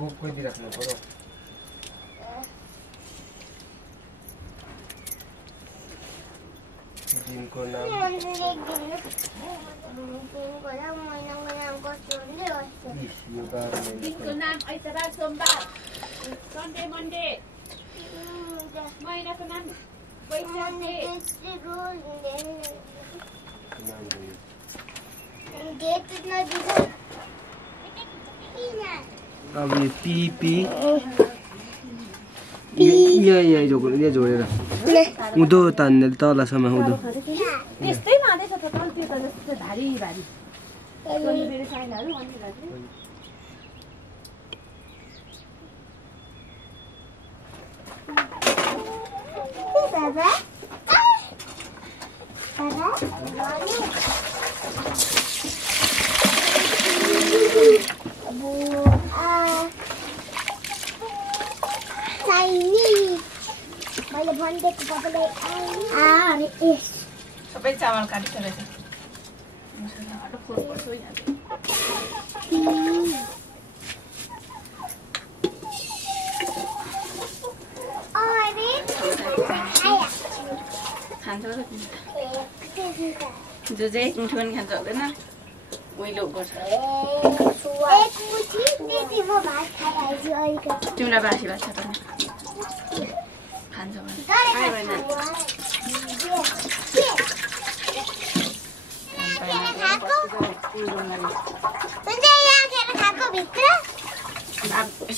Book कोही राख्नु पर्यो दिनको नाम दिनको नाम आइतबार सोमबार सन्डे मन्डे महिनाको नाम अब पी यहाँ जोडेर उँधो तान्ने तलसम्म उँधो त्यस्तै मादैछ त त्यो त जस्तो भारी भारी मेरो साइनहरु अनि लाग्यो बाबा नानी अबो मैले भनेको बाबाले अरे यस सबै चामल काटिसकेछ मसला फोर पर्छ यहाँ अरे खान्छ र जो चाहिँ मुठी पनि खान्छ हुँदैन उइलो गर्छ एक मुठी त्यति म भात खाइरहेछु अलिकति तिमीलाई बासी भात छ त खान्छ भने खायो भने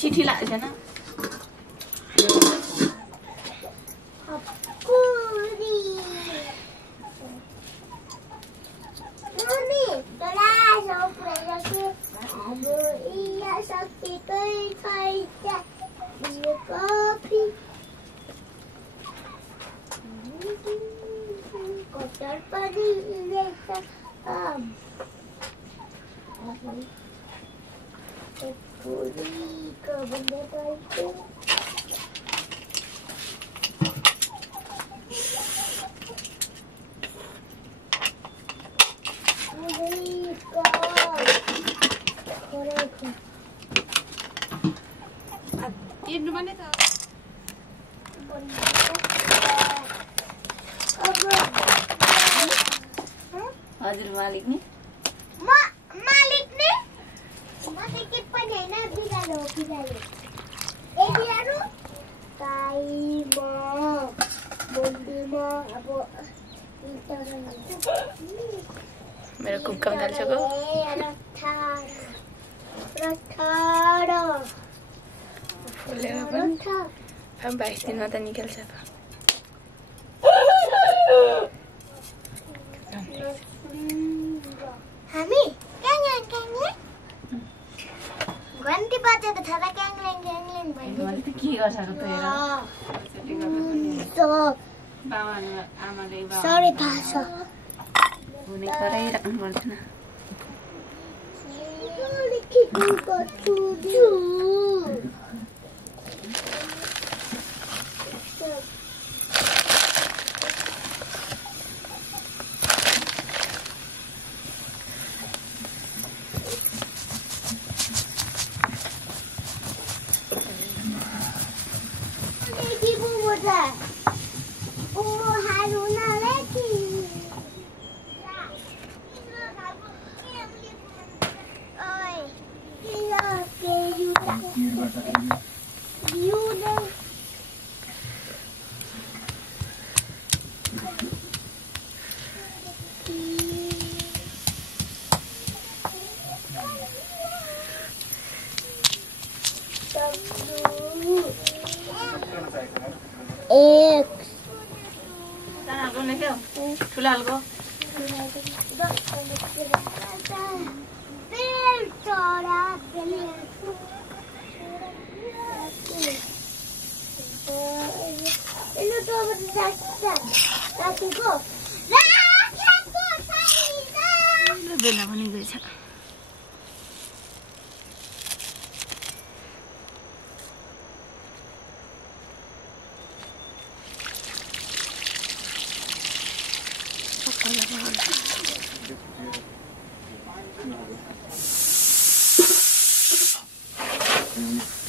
सिठी लाग्छ छैन हजुर मालिक नि मालिक नि म चाहिँ के पनि हैन बिरालो हो बिरालो ए बिरालो ताई म बोल्दिन अब मेरो कुक्का डाल्छको फुलेर पनि 22 दिनमा त निकाल्छ त हामी घन्टी बजेको छ त क्याङल्याङ भयो मैले त के गर्छ त हेर आमाले सरी थाहा छ हुने कराइराख्नु पर्दैन ठुलालको बेला पनि गएछ Mm-hmm.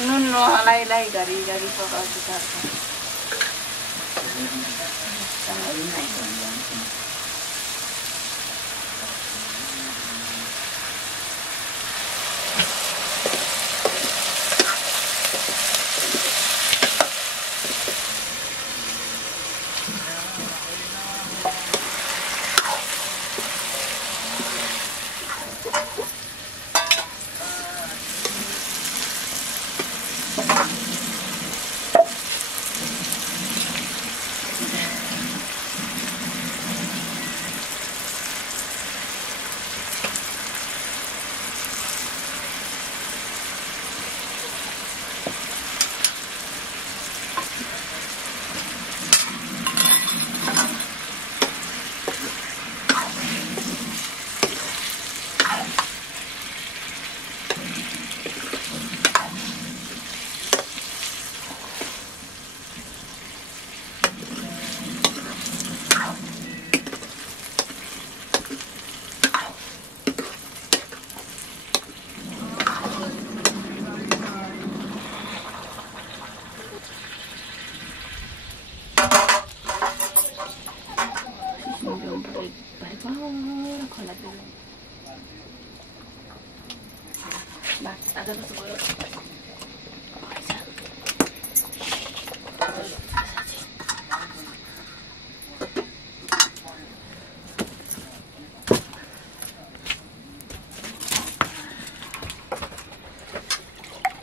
नुन नहलाइलाई घरि घरि पकाउँछु त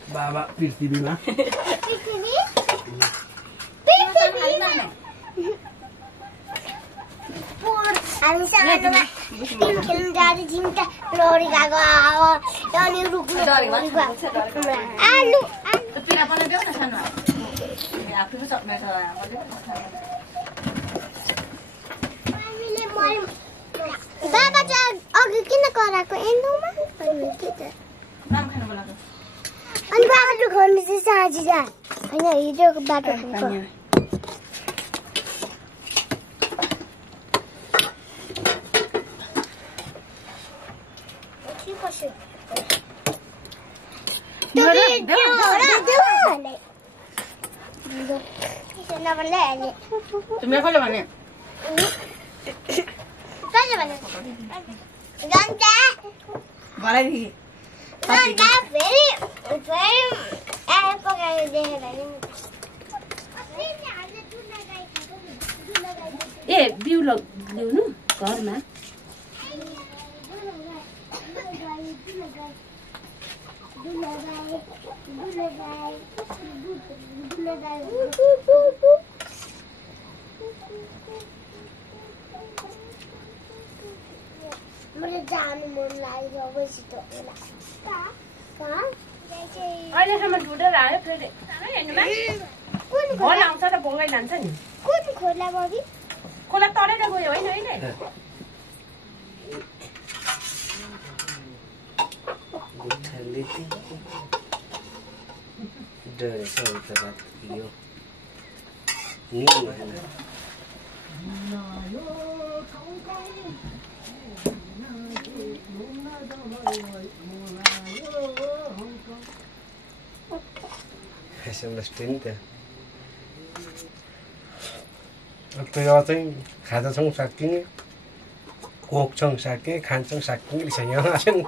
बाबा पृथ्वीमा हामी सानोमा टिम खेल्न जाँदै थियौँ त लडी गएको अनि रुख्नु आलु पिना पनि देऊ न सानो आफै पो सक्ने छ बाबा चाहिँ अघि किन कराएको एन्डोमा के त नाम खानु बोलाको अनि बाबा दुखाउने चाहिँ साँझी जा होइन हिजोको बाटो तिमीले कसले भने ए बिउ ल्याउनु घरमा मलाई जानु मन लाग्यो अहिलेसम्म ढुडेर आयो फेरि भोलि आउँछ र बोङ्गै लान्छ नि कुन खोला बबी खोला तरेर गयो होइन अहिले त्यो चाहिँ खाँदछौँ साक्किने कोक्छौँ साक्के खान्छौँ साक्किने यहाँ आछन्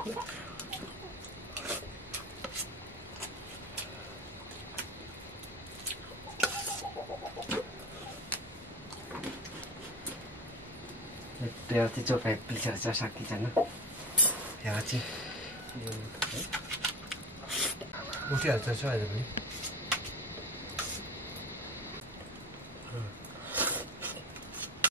त्यो चोखा पिल्छ साक्किन्छ यहाँ चाहिँ उठिहाल्छ अहिले पनि